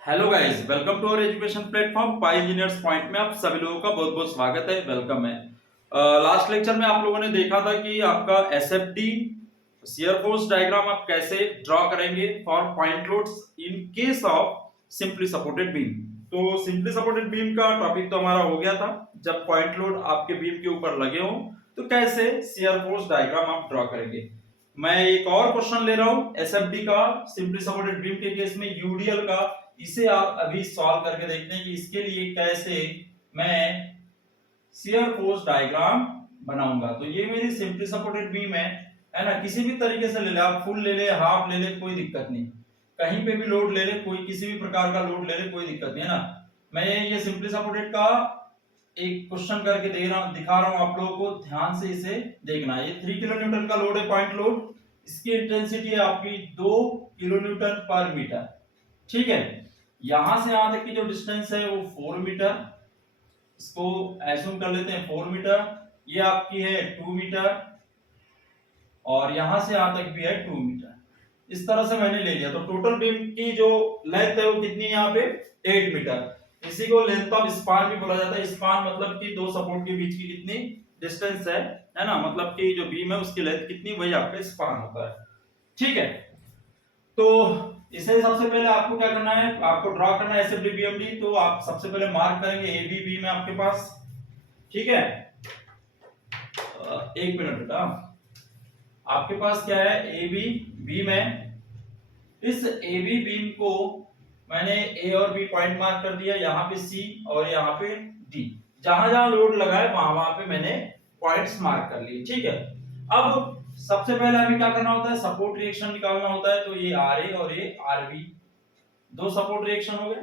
Hello guys, welcome to our education platform Pi Engineers Point में आप सभी लोगों का बहुत बहुत स्वागत है, वेलकम है। लास्ट लेक्चर में आप लोगों ने देखा था कि आपका एसएफडी शियर फोर्स डायग्राम आप कैसे ड्रॉ करेंगे for point loads in case of simply supported beam. तो सिंपली सपोर्टेड बीम का टॉपिक तो हमारा हो गया था। जब पॉइंट लोड आपके बीम के ऊपर लगे हो तो कैसे शियर फोर्स डायग्राम आप ड्रॉ करेंगे। मैं एक और क्वेश्चन ले रहा हूं एसएफडी का, सिंपली सपोर्टेड बीम के केस में यूडीएल का। इसे आप अभी सॉल्व करके देखते हैं कि इसके लिए कैसे मैं शियर फोर्स डायग्राम बनाऊंगा। तो ये मेरी सिंपली सपोर्टेड बीम है ना। किसी भी तरीके से ले ले, आप फुल ले ले, हाफ ले ले, कोई दिक्कत नहीं। कहीं पे भी लोड ले ले, कोई किसी भी प्रकार का लोड ले ले, कोई दिक्कत नहीं है ना। मैं ये सिंपली सपोर्टेड का एक क्वेश्चन करके दिखा रहा हूं आप लोगों को, ध्यान से इसे देखना है। ये 3 किलो न्यूटन का लोड है, पॉइंट लोड। इसकी इंटेंसिटी है आपकी 2 किलो न्यूटन पर मीटर। ठीक है, यहां से यहां तक की जो डिस्टेंस है वो 4 मीटर, इसको एज्यूम कर लेते हैं 4 मीटर। ये आपकी है 2 मीटर और यहां से यहां तक भी है 2 मीटर। इस तरह से मैंने ले लिया। तो टोटल बीम की जो लेंथ है वो कितनी है यहाँ पे 8 मीटर। इसी को लेंथ ऑफ स्पान भी बोला जाता है। स्पान मतलब कि दो सपोर्ट के बीच की कितनी डिस्टेंस है ना, मतलब कि जो बीम है उसकी लेंथ कितनी, वही आपका स्पान होता है। ठीक है, तो इसे सबसे पहले आपको क्या करना है, आपको ड्रॉ करना है एसएफडी बीएमडी। तो आप सबसे पहले मार्क करेंगे ए बी बीम है आपके पास। ठीक है, एक मिनट बेटा, आपके पास क्या है, ए बी बीम है। इस ए बी बीम को मैंने ए और बी पॉइंट मार्क कर दिया, यहाँ पे सी और यहाँ पे डी। जहां जहां लोड लगा है वहां वहां पे मैंने पॉइंट्स मार्क कर लिए। ठीक है, अब सबसे पहले हमें क्या करना होता है, सपोर्ट रिएक्शन निकालना होता है। तो ये आर ए और ये आर बी, दो सपोर्ट रिएक्शन हो गए।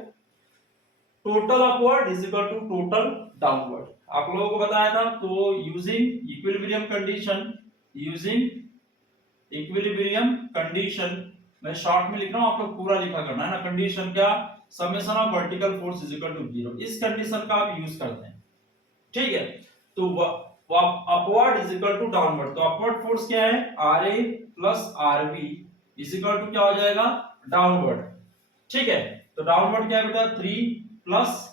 Total upward is equal to total downward, आप लोगों को बताया था। तो using equilibrium condition, using equilibrium condition, मैं शॉर्ट में लिख रहा हूं, आप लोग पूरा लिखा करना है ना। कंडीशन क्या, summation of vertical force is equal to 0, इस कंडीशन का आप यूज करते हैं। ठीक है, तो upward is equal to downward. तो अपवर्ड फोर्स क्या है, R A plus R B is equal to क्या हो जाएगा, डाउनवर्ड। ठीक है, तो डाउनवर्ड क्या है बेटा, 3 प्लस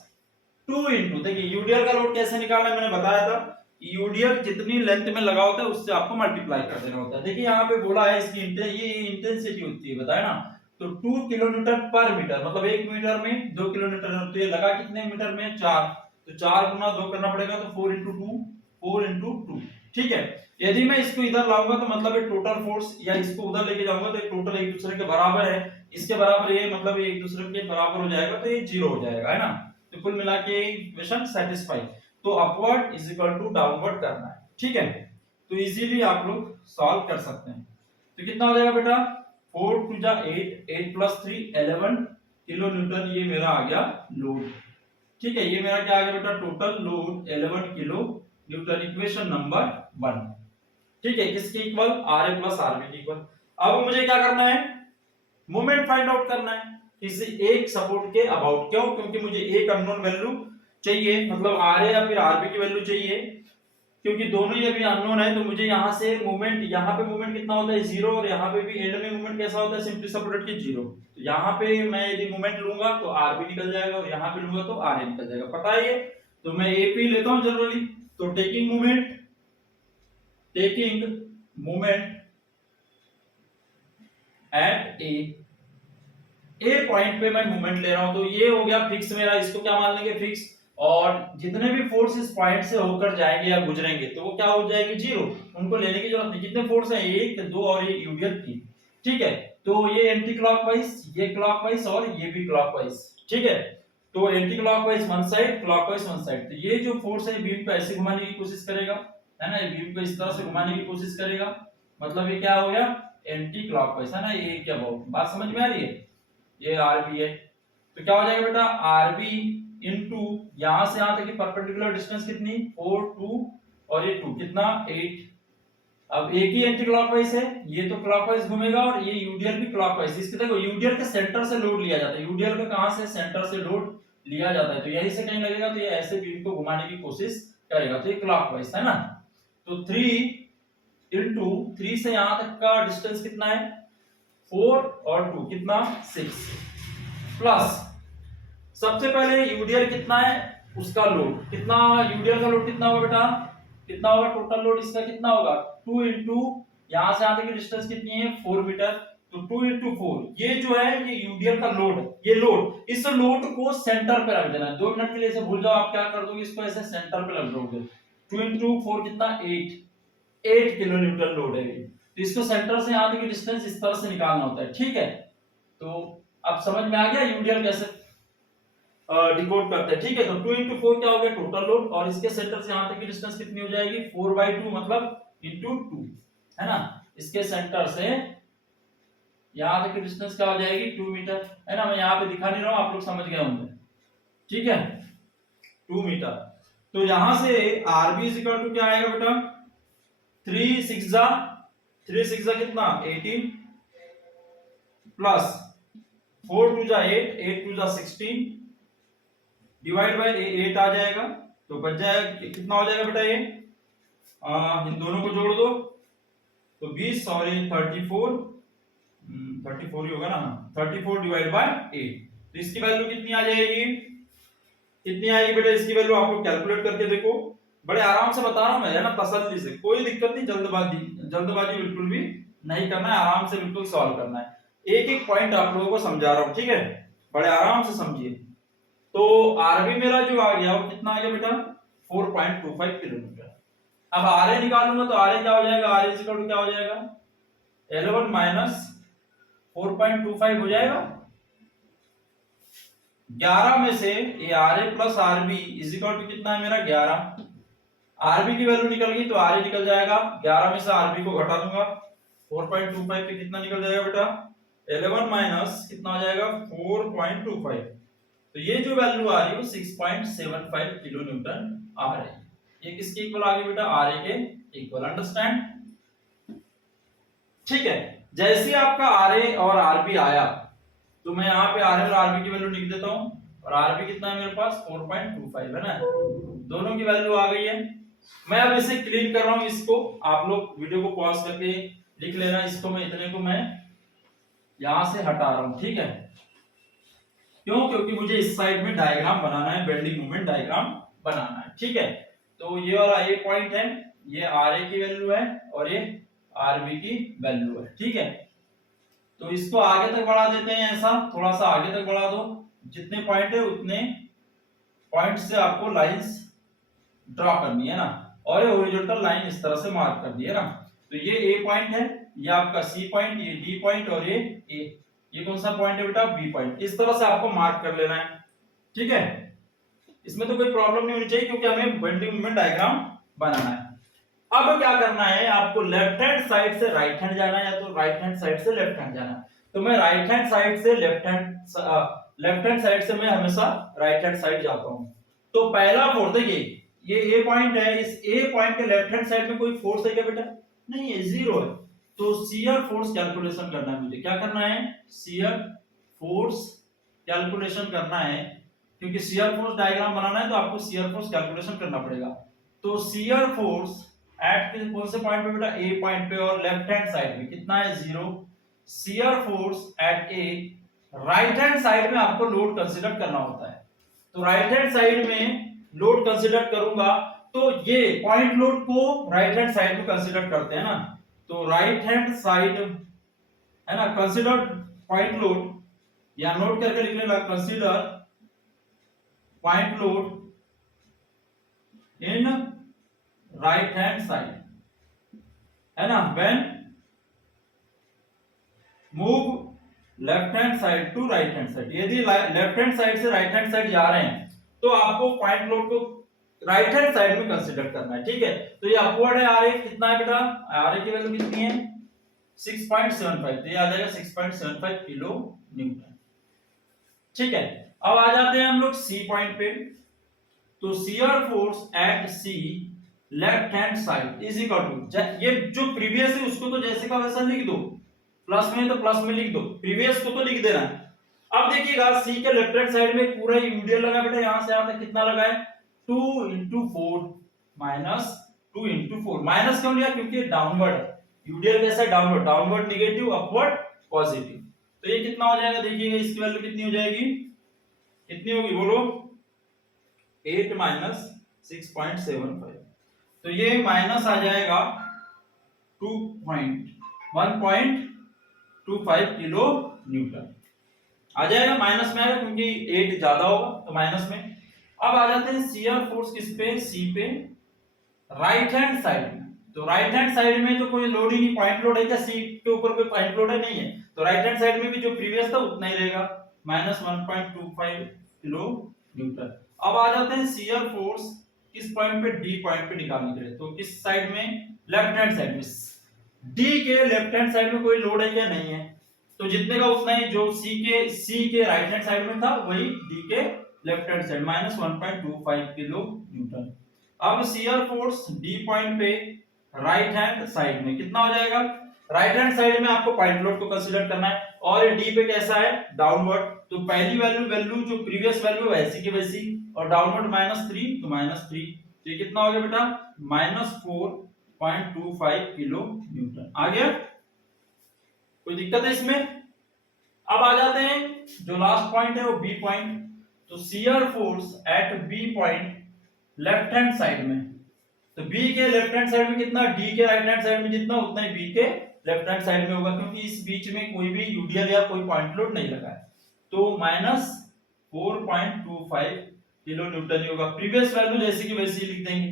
2 इंटू, देखिए यूडीएल का लोड कैसे निकालना है मैंने बताया था। यूडीएल जितनी लेंथ में लगा होता है उससे आपको मल्टीप्लाई कर देना होता है। देखिए यहाँ पे बोला है इसकी ये इंटेंसिटी होती है, बताया ना। तो 2 किलो न्यूटन पर मीटर, मतलब 1 मीटर में 2 किलो न्यूटन। तो ये लगा कितने मीटर में, 4। तो 4 गुना 2 करना पड़ेगा, तो 4 इंटू 2, 4 इंटू 2। ठीक है, यदि मैं इसको इधर लाऊंगा तो मतलब ये टोटल फोर्स, या इसको उधर लेके जाऊंगा तो टोटल एक दूसरे के बराबर है। इसके बराबर ये मतलब ये एक दूसरे के बराबर हो जाएगा, तो ये 0 हो जाएगा, है ना। तो कुल मिला के इक्वेशन सेटिस्फाई। तो upward is equal to downward करना है। ठीक है, तो इजीली आप लोग सॉल्व कर सकते हैं। तो कितना हो जाएगा बेटा, 4 टू जा 8, 8 प्लस 3 11 किलो न्यूटन, ये मेरा आ गया लोड। ठीक है, ये मेरा क्या आ गया बेटा, total load 11 kilo newton, equation number 1। ठीक है, किसके equal, R A plus R B के इक्वल। अब मुझे क्या करना है, मोमेंट फाइंड आउट करना है किसी एक सपोर्ट के अबाउट। क्यों, क्योंकि मुझे एक अननोन वैल्यू चाहिए, मतलब आर ए या फिर आरबी की वैल्यू चाहिए। क्योंकि दोनों ही अभी अननोन है, तो मुझे यहाँ से मोमेंट, यहाँ पे मोमेंट कितना होता है 0, और यहाँ पे भी एंड में मोमेंट कैसा होता है सिंपली सपोर्टेड के 0। तो यहाँ पे मैं यदि मोमेंट लूंगा तो आरबी निकल जाएगा, और यहाँ पे लूंगा तो आर ए निकल जाएगा, पता है ये। तो मैं एपी लेता हूँ जनरली। तो taking moment at A point पे मैं मूवमेंट ले रहा हूं, तो ये हो गया फिक्स मेरा। इसको क्या मान लेंगे, फिक्स। और जितने भी फोर्स इस पॉइंट से होकर जाएंगे या गुजरेंगे तो वो क्या हो जाएगी, 0। उनको लेने की जरूरत नहीं। कितने फोर्स है, 1 2 और ये यूडीएल 3। ठीक है, तो ये एंटी क्लॉकवाइज, ये क्लॉकवाइज और ये भी क्लॉकवाइज। ठीक है, तो anti clockwise one side, clockwise one side. तो ये जो फोर्स है बीम को ऐसे घुमाने की कोशिश करेगा, है ना। ये बीम को इस तरह से घुमाने की कोशिश करेगा, मतलब ये क्या हो गया, एंटी क्लॉकवाइज, है ना। ये क्या बात समझ में आ रही है, ये आरबी है। तो क्या हो जाएगा बेटा, आरबी इनटू यहां से यहां तक की परपेंडिकुलर डिस्टेंस कितनी, 4 2 और ये 2 कितना 8। अब एक ही एंटी क्लॉकवाइज है, ये तो क्लॉकवाइज घूमेगा और ये यूडीएल भी क्लॉकवाइज। इसके देखो यूडीएल के सेंटर से लोड लिया जाता है। यूडीएल का कहां से, सेंटर से लोड लिया जाता है, तो यहीं से कहीं लगेगा। तो ये ऐसे बीम को घुमाने की कोशिश करेगा, तो ये क्लॉकवाइज है ना। तो 3 इनटू 3 से यहां तक का डिस्टेंस कितना है, 4 और 2 कितना 6, प्लस सबसे पहले यूडीएल कितना है, उसका लोड कितना, यूडीएल का लोड कितना होगा बेटा, कितना होगा टोटल लोड इसका कितना होगा 2 इंटू यहां से यहां तक की डिस्टेंस कितनी है 4 मीटर, तो 2 इंटू 4 ये जो है ये यूडीएल का लोड है, ये लोड, इस लोड को सेंटर पे रख देना है। 2 मिनट के लिए इसे भूल जाओ, आप क्या कर दोगे इसको ऐसे सेंटर पे रख दोगे। 2 इंटू 4 कितना 8 किलो न्यूटन लोड है ये, तो इसको सेंटर से यहां तक की डिस्टेंस इस तरह से निकालना होता है, ठीक है। तो अब समझ में आ गया यूडीएल कैसे डिकोड करते हैं, ठीक है। तो 2 इंटू 4 क्या हो गया टोटल लोड, और इसके सेंटर से यहां तक की डिस्टेंस कितनी हो जाएगी 4/2 मतलब इंटू 2, है ना। इसके सेंटर से यहां तक की डिस्टेंस क्या हो जाएगी 2 मीटर, है ना। मैं यहां पे दिखा नहीं रहा हूं, आप लोग समझ गए होंगे, ठीक है 2 मीटर। तो यहां से आरबी इज इक्वल टू क्या आएगा बेटा 3 6 जा कितना 18 प्लस 4 2 जा 8 8 2 जा 16 डिवाइड बाय 8 आ जाएगा, तो बच जाएगा कितना हो जाएगा बेटा ये इन दोनों को जोड़ दो तो 20 और ये 34 ही होगा ना, 34 डिवाइड बाय 8, तो इसकी वैल्यू कितनी आ जाएगी, कितनी आएगी बेटा इसकी वैल्यू आप लोग कैलकुलेट करके देखो, बड़े आराम से बता रहा हूं मैं, है ना, तसल्ली से, कोई दिक्कत नहीं, जल्दबाजी बिल्कुल भी नहीं करना है, आराम से बिल्कुल सॉल्व करना है, एक एक पॉइंट आप लोगों को समझा रहा हूं, ठीक है, बड़े आराम से समझिए। तो आरबी मेरा जो आ गया वो कितना आ गया बेटा 4.25 किलोमीटर। अब आरए निकालूंगा तो आरए क्या हो जाएगा, आरए इक्वल टू क्या हो जाएगा 11 माइनस 4.25 हो जाएगा, 11 में से ये RA plus RB is equal to कितना है मेरा 11, आरबी की वैल्यू निकल गई तो आरए निकल जाएगा, 11 में से आरबी को घटा दूंगा 4.25 पे कितना निकल जाएगा बेटा 11 माइनस कितना हो जाएगा 4.25, तो ये जो वैल्यू आ रही है वो 6.75 किलो न्यूटन आ रही है, ये किसके इक्वल आ गई बेटा आरए के इक्वल, अंडरस्टैंड, ठीक है। जैसे आपका आरए और आरबी आया तो मैं यहाँ पे आरए और आरबी की वैल्यू लिख देता हूँ, और आरबी कितना है मेरे पास 4.25 है ना, दोनों की वैल्यू आ गई है। मैं अब इसे क्लीन कर रहा हूँ, इसको आप लोग वीडियो को पॉज करके लिख लेना, इसको मैं इतने को मैं यहां से हटा रहा हूं, ठीक है, क्यों, क्योंकि मुझे इस साइड में डायग्राम बनाना है, बेंडिंग मोमेंट डायग्राम बनाना है, ठीक है। तो ये वाला ये पॉइंट है, ये आरए की वैल्यू है और ये आरबी की वैल्यू है, ठीक है। तो इसको आगे तक बढ़ा देते हैं, ऐसा थोड़ा सा आगे तक बढ़ा दो, जितने पॉइंट है उतने पॉइंट से आपको लाइंस ड्रॉ करनी है ना, और ये हॉरिजॉन्टल लाइन इस तरह से मार्क कर दी है ना, तो ये ए पॉइंट है, ये आपका सी पॉइंट, ये डी पॉइंट और ये ए, ये कौन सा पॉइंट है बेटा बी पॉइंट, इस तरह से आपको मार्क कर लेना है, ठीक है। इसमें तो कोई प्रॉब्लम नहीं होनी चाहिए क्योंकि हमें बेंडिंग मोमेंट डायग्राम बनाना है। अब क्या करना है आपको, लेफ्ट हैंड साइड से राइट हैंड जाना है या तो राइट हैंड साइड से लेफ्ट हैंड जाना है, तो मैं राइट हैंड साइड से लेफ्ट हैंड साइड से मैं हमेशा राइट हैंड साइड जाता हूं। तो पहला फोर्स देखिए, ये ए पॉइंट है, इस ए पॉइंट के लेफ्ट हैंड साइड में कोई फोर्स है क्या बेटा, नहीं है, जीरो है, तो शियर फोर्स कैलकुलेशन करना है मुझे, क्या करना है शियर फोर्स कैलकुलेशन करना है, क्योंकि शियर फोर्स डायग्राम बनाना है तो आपको शियर फोर्स कैलकुलेशन करना पड़ेगा। तो शियर फोर्स एट कौन से पॉइंट पे बेटा ए पॉइंट पे, और लेफ्ट हैंड साइड में कितना है 0, shear force at A, right hand side में आपको लोड कंसीडर करना होता है, तो राइट हैंड साइड में लोड कंसीडर करूंगा तो ये पॉइंट लोड को राइट हैंड साइड में कंसीडर करते हैं ना, तो राइट हैंड साइड है ना, कंसीडर पॉइंट लोड, या नोट करके लिख लेना consider point load in right hand side, है ना, when move left hand side to right hand side, यदि लेफ्ट हैंड साइड से राइट हैंड साइड जा रहे हैं तो आपको पॉइंट लोड को राइट हैंड साइड में कंसीडर करना है, ठीक है। तो ये अपवर्ड है आरए, कितना है बेटा आरए की वैल्यू कितनी है 6.75, तो ये आ जाएगा 6.75 किलो न्यूटन, ठीक है। अब आ जाते हैं हम लोग सी पॉइंट पे, तो shear force at C left hand side is equal to, ये जो प्रीवियस है उसको तो जैसे का वैसा लिख दो, प्लस में तो प्लस में लिख दो, प्रीवियस को तो लिख देना है। अब देखिएगा सी के लेफ्ट हैंड साइड में पूरा यूडीएल लगा बेटा, यहां से यहां तक कितना लगा है 2 into 4 माइनस 2 into 4, माइनस क्यों लिया क्योंकि डाउनवर्ड है, यूडीएल कैसा है downward, downward negative upward positive, तो ये कितना हो जाएगा देखिएगा, इसकी वैल्यू कितनी हो जाएगी कितनी होगी बोलो, 8 माइनस 6.75, तो ये माइनस आ जाएगा 1.25 किलो न्यूटन आ जाएगा, माइनस में आएगा क्योंकि 8 ज्यादा होगा तो माइनस में। अब आ जाते हैं शियर फोर्स किस पे, सी पे, राइट हैंड साइड में। तो राइट हैंड साइड में तो कोई लोड ही नहीं, पॉइंट लोड है क्या, सी के ऊपर कोई पॉइंट लोड है नहीं है, तो राइट हैंड साइड में भी जो प्रीवियस था उतना ही रहेगा, माइनस 1.25 किलो न्यूटन। अब आ जाते हैं शियर फोर्स किस पॉइंट पे, डी पॉइंट पे निकालने के लिए। तो किस साइड में, लेफ्ट हैंड साइड में, डी के लेफ्ट हैंड साइड में कोई लोड है क्या, नहीं है, तो जितने का उतना ही, जो सी के राइट हैंड साइड में था वही डी के left hand side, minus 1.25 kilo Newton. अब शियर फोर्स डी पॉइंट पे राइट हैंड साइड में कितना हो जाएगा, राइट हैंड साइड में आपको पॉइंट लोड को कंसीडर करना है, और डी पे कैसा है, डाउनवर्ड, तो पहली वैल्यू जो प्रीवियस वैल्यू वैसी की वैसी, और डाउनवर्ड -3 तो -3, तो ये कितना हो गया बेटा, -4.25 किलो न्यूटन। आ गया, कोई दिक्कत है इसमें। अब आ जाते हैं जो लास्ट पॉइंट है वो बी पॉइंट। तो shear force at B point left hand side में, तो बी के लेफ्ट हैंड साइड में कितना, डी के राइट हैंड साइड में जितना उतना ही बी के लेफ्ट हैंड साइड में होगा, क्योंकि इस बीच में कोई भी यूडीएल या कोई पॉइंट लोड नहीं लगा है, तो -4.25 किलो न्यूटन ही होगा, प्रीवियस वैल्यू जैसी की वैसी लिख देंगे।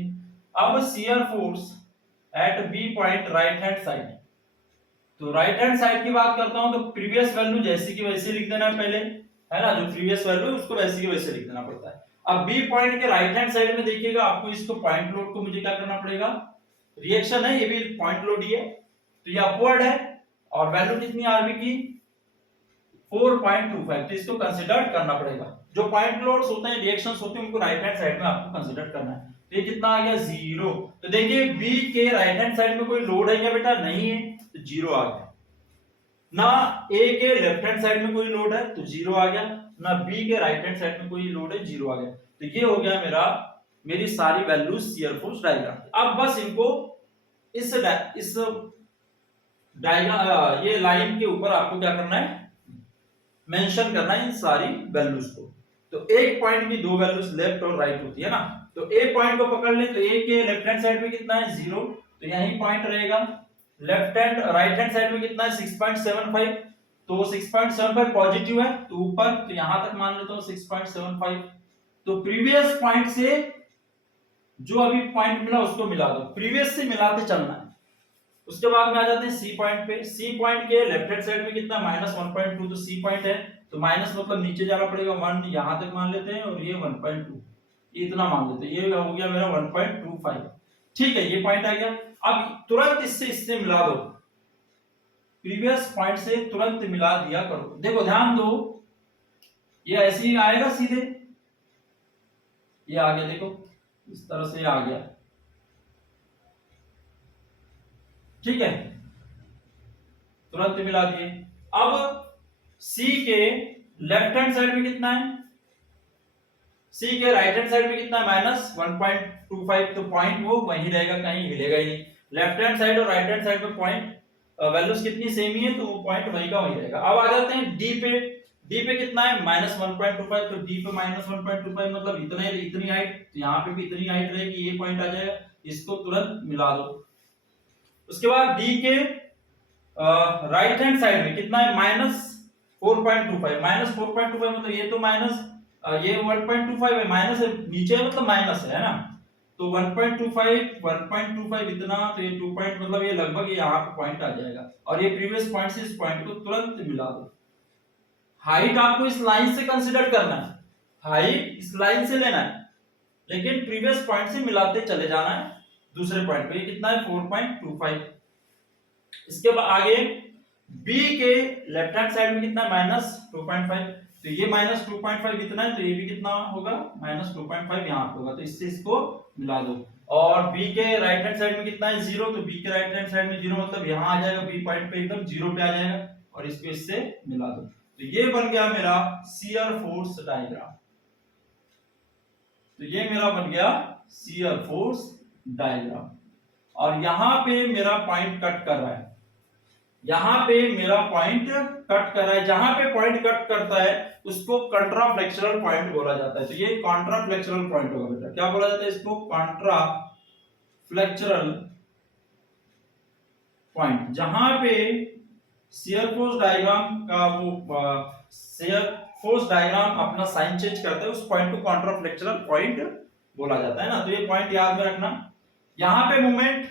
अब shear force at B point right hand side, तो राइट हैंड साइड की बात करता हूं तो प्रीवियस वैल्यू जैसी की वैसी लिख देना पहले, है ना, जो प्रीवियस वैल्यू उसको वैसी की वैसे लिख देना पड़ता है। अब बी पॉइंट के राइट हैंड साइड में देखिएगा, आपको इसको पॉइंट लोड को मुझे क्या करना पड़ेगा, रिएक्शन है, ये भी पॉइंट लोड ही है, तो ये अपवर्ड है, और वैल्यू कितनी आरबी की, 4.25, तो इसको कंसीडर करना पड़ेगा। जो पॉइंट लोड्स होते हैं, रिएक्शंस होते हैं, उनको राइट हैंड साइड में आपको कंसीडर करना है। तो ये कितना आ गया, 0। तो देखिए बी के राइट हैंड साइड में कोई लोड है क्या बेटा, नहीं है, तो 0 आ गया। ना ए के लेफ्ट हैंड साइड में कोई लोड है तो 0 आ गया, ना बी के राइट हैंड साइड में कोई लोड है, 0 आ गया। तो ये हो गया मेरी सारी वैल्यूज शियर फोर्स डायग्राम। अब बस इनको इस डायग्राम, ये लाइन के ऊपर आपको क्या करना है, मेंशन करना है इन सारी वैल्यूज को। तो एक पॉइंट की दो वैल्यूज लेफ्ट और राइट होती है ना, तो ए पॉइंट को पकड़ ले, तो ए के लेफ्ट हैंड साइड में कितना है, 0, तो यही पॉइंट रहेगा। Left hand right hand side में कितना है, 6.75, तो 6.75 पॉजिटिव है तो ऊपर, तो यहां तक मान लेता हूं 6.75, तो प्रीवियस पॉइंट से जो अभी पॉइंट मिला उसको मिला दो, प्रीवियस से मिलाते चलना है। उसके बाद में आ जाते हैं सी पॉइंट पे। सी पॉइंट के लेफ्ट हैंड साइड में कितना, -1.2, तो सी पॉइंट है तो माइनस मतलब नीचे जाना पड़ेगा, 1 यहां तक मान लेते हैं, और ये 1.2 इतना मान लेते हैं, ये हो गया मेरा 1.25, ठीक है, ये पॉइंट आ गया। अब तुरंत इससे मिला दो, प्रीवियस पॉइंट से तुरंत मिला दिया करो। देखो ध्यान दो, ये ऐसे ही आएगा सीधे, ये आ गया, देखो इस तरह से आ गया, ठीक है, तुरंत मिला दिए। अब सी के लेफ्ट हैंड साइड में कितना है, सी के राइट हैंड साइड में कितना है, -1.25, तो पॉइंट वो वहीं रहेगा, कहीं हिलेगा ही नहीं। लेफ्ट हैंड साइड और राइट हैंड साइड में पॉइंट वैल्यूज कितनी सेम ही है, तो वो पॉइंट वहीं का वहीं रहेगा। अब आ जाते हैं डी पे। डी पे कितना है, -1.25, तो डी पे -1.25 मतलब इतना ही, इतनी हाइट, तो यहाँ पे भी इतनी हाइट रहेगी, ये पॉइंट आ जाएगा, इसको तुरंत मिला दो। उसके बाद डी के राइट हैंड साइड में कितना है, -4.25, -4.25 मतलब ये तो माइनस, ये 1.25 है, माइनस है, नीचे मतलब माइनस है ना, तो 1.25 इतना, तो ये 2 पॉइंट मतलब ये लगभग यहाँ पे पॉइंट आ जाएगा, और ये प्रीवियस पॉइंट से इस पॉइंट को तुरंत मिला दो। हाइट आपको इस लाइन से कंसीडर करना है, हाइट इस लाइन से लेना है, लेकिन प्रीवियस पॉइंट से मिलाते चले जाना है दूसरे पॉइंट पे। ये कितना है, 4.25। इसके बाद आगे बी के लेफ्ट हैंड साइड में कितना है, -2.5, तो ये -2.5 इतना है, तो ये भी कितना होगा, -2.5 यहाँ पे होगा, तो इससे इसको मिला दो। और बी के राइट हैंड साइड में कितना है, 0, तो बी के राइट हैंड साइड में 0 मतलब यहाँ आ जाएगा, बी पॉइंट पे एकदम 0 पे आ जाएगा, और इसको इससे मिला दो। तो ये बन गया मेरा शियर फोर्स डायग्राम, तो ये मेरा बन गया शियर फोर्स डायग्राम, और यहां पे मेरा पॉइंट कट कर रहा है, यहाँ पे मेरा पॉइंट कट कर रहा है, जहां पे पॉइंट कट करता है उसको कॉन्ट्राफ्लेक्शनल पॉइंट बोला जाता है। तो ये कॉन्ट्राफ्लेक्शनल पॉइंट होगा बेटा। क्या बोला जाता है इसको? कॉन्ट्राफ्लेक्शनल पॉइंट। जहां पे शियर फोर्स डायग्राम का शियर फोर्स डायग्राम अपना साइन चेंज करता है, उस पॉइंट को कॉन्ट्राफ्लेक्शनल पॉइंट बोला जाता है ना। तो ये पॉइंट याद में रखना। यहां पे मूवमेंट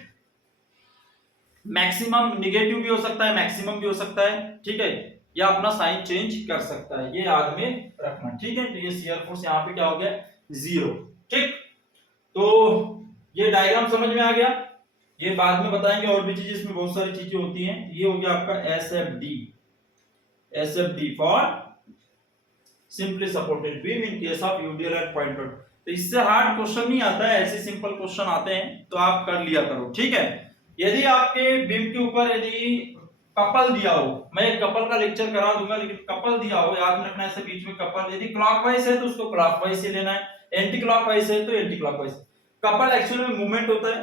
मैक्सिमम निगेटिव भी हो सकता है, मैक्सिमम भी हो सकता है, ठीक है, या अपना साइन चेंज कर सकता है, ये याद में रखना, ठीक है। तो ये शियर फोर्स यहाँ पे क्या हो गया? 0, ठीक। तो ये डायग्राम समझ में आ गया। ये बाद में बताएंगे और भी चीजें, इसमें बहुत सारी चीजें होती हैं। ये हो गया आपका SFD for simply supported beam in case of UDL and pointed. तो इससे हार्ड क्वेश्चन नहीं आता है, ऐसे सिंपल क्वेश्चन आते हैं, तो आप कर लिया करो, ठीक है। यदि आपके बीम के ऊपर यदि कपल दिया हो, मैं एक कपल का लेक्चर करा दूंगा, लेकिन कपल दिया हो याद में रखना, ऐसे बीच में कपल, यदि क्लॉकवाइज है तो उसको क्लॉकवाइज ही लेना है, एंटी क्लॉकवाइज है तो एंटी क्लॉकवाइज। कपल एक्चुअली में मूवमेंट होता है,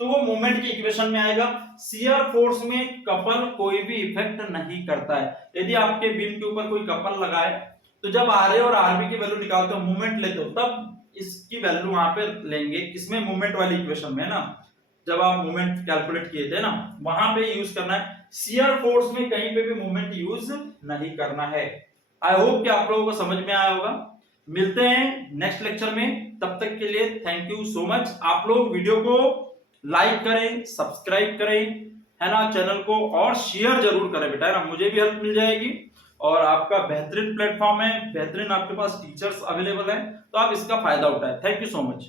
तो वो मूवमेंट की इक्वेशन में आएगा। शियर फोर्स में कपल कोई भी इफेक्ट नहीं करता है। यदि आपके बीम के ऊपर कोई कपल लगा है, तो जब आरए और आरबी की वैल्यू निकालते हो, मूवमेंट लेते हो, तब इसकी वैल्यू वहां पे लेंगे, किसमें? मूवमेंट वाली इक्वेशन में ना, जब आप मूवमेंट कैलकुलेट किए थे ना, वहां पे यूज करना है। शियर फोर्स में कहीं पे भी मूवमेंट यूज नहीं करना है। आई होप कि आप लोगों को समझ में आया होगा। मिलते हैं नेक्स्ट लेक्चर में, तब तक के लिए थैंक यू सो मच। आप लोग वीडियो को लाइक करें, सब्सक्राइब करें, है ना, चैनल को, और शेयर जरूर करें बेटा, है ना, मुझे भी हेल्प मिल जाएगी। और आपका बेहतरीन प्लेटफॉर्म है, बेहतरीन आपके पास टीचर्स अवेलेबल है, तो आप इसका फायदा उठाएं। Thank you so much.